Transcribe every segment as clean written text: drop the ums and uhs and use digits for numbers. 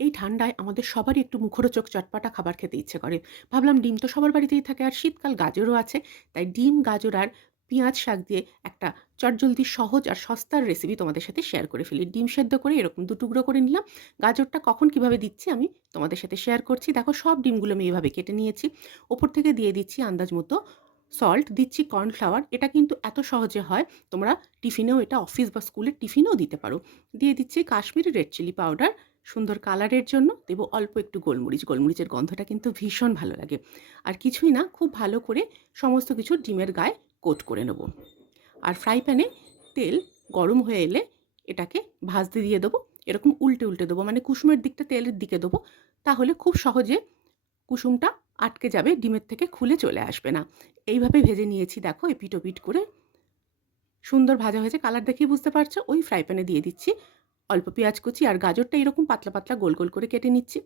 এই ঠান্ডায় আমাদের সবারই একটু মুখরোচক চটপটা খাবার খেতে ইচ্ছে করে। ভাবলাম ডিম তো সবার বাড়িতেই থাকে আর শীতকাল গাজরও আছে। তাই ডিম, গাজর আর পেঁয়াজ শাক দিয়ে একটা চটজলদি সহজ আর সস্তার রেসিপি তোমাদের সাথে শেয়ার করে ফেলি। ডিম সেদ্ধ করে এরকম ২ টুকরো করে নিলাম। গাজরটা কখন কিভাবে দিচ্ছি আমি তোমাদের সাথে শেয়ার করছি। দেখো সব ডিমগুলো আমি এভাবে কেটে নিয়েছি। ওপর থেকে দিয়ে দিচ্ছি আন্দাজ মতো সল্ট, দিচ্ছি কর্নফ্লাওয়ার। এটা কিন্তু এত সহজে হয়, তোমরা টিফিনেও এটা অফিস বা স্কুলের টিফিনেও দিতে পারো। দিয়ে দিচ্ছি কাশ্মীরি রেড চিলি পাউডার, সুন্দর কালারের জন্য দেবো অল্প একটু গোলমরিচ। গোলমরিচের গন্ধটা কিন্তু ভীষণ ভালো লাগে। আর কিছুই না, খুব ভালো করে সমস্ত কিছু ডিমের গায়ে কোট করে নেব। আর ফ্রাই প্যানে তেল গরম হয়ে এলে এটাকে ভাজতে দিয়ে দেবো। এরকম উল্টে উল্টে দেবো, মানে কুসুমের দিকটা তেলের দিকে দেবো। তাহলে খুব সহজে কুসুমটা আটকে যাবে, ডিমের থেকে খুলে চলে আসবে না। এইভাবে ভেজে নিয়েছি দেখো, এপিট ওপিট করে সুন্দর ভাজা হয়েছে। কালার দেখেই বুঝতে পারছো। ওই ফ্রাই প্যানে দিয়ে দিচ্ছি অল্প পেঁয়াজ কুচি আর গাজরটা এরকম পাতলা পাতলা গোল গোল করে কেটে নিচ্ছি।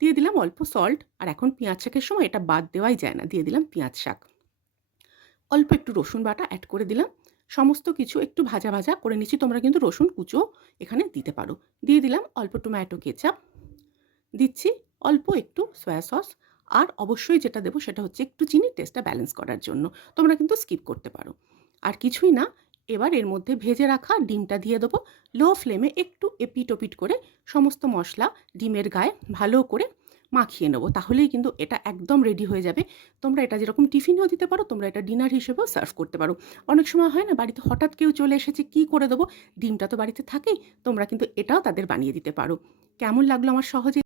দিয়ে দিলাম অল্প সল্ট। আর এখন পেঁয়াজ শাকের সময় এটা বাদ দেওয়াই যায় না, দিয়ে দিলাম পেঁয়াজ শাক। অল্প একটু রসুন বাটা অ্যাড করে দিলাম। সমস্ত কিছু একটু ভাজা ভাজা করে নিচ্ছি। তোমরা কিন্তু রসুন কুচো এখানে দিতে পারো। দিয়ে দিলাম অল্প টমেটো কেচাপ, দিচ্ছি অল্প একটু সয়া সস। আর অবশ্যই যেটা দেবো সেটা হচ্ছে একটু চিনি, টেস্টটা ব্যালেন্স করার জন্য। তোমরা কিন্তু স্কিপ করতে পারো। আর কিছুই না, এবার এর মধ্যে ভেজে রাখা ডিমটা দিয়ে দেবো। লো ফ্লেমে একটু এপিট ওপিট করে সমস্ত মশলা ডিমের গায়ে ভালো করে মাখিয়ে নেবো। তাহলেই কিন্তু এটা একদম রেডি হয়ে যাবে। তোমরা এটা যেরকম টিফিনেও দিতে পারো, তোমরা এটা ডিনার হিসেবেও সার্ভ করতে পারো। অনেক সময় হয় না, বাড়িতে হঠাৎ কেউ চলে এসেছে, কী করে দেবো? ডিমটা তো বাড়িতে থাকেই। তোমরা কিন্তু এটাও তাদের বানিয়ে দিতে পারো। কেমন লাগলো আমার সহজে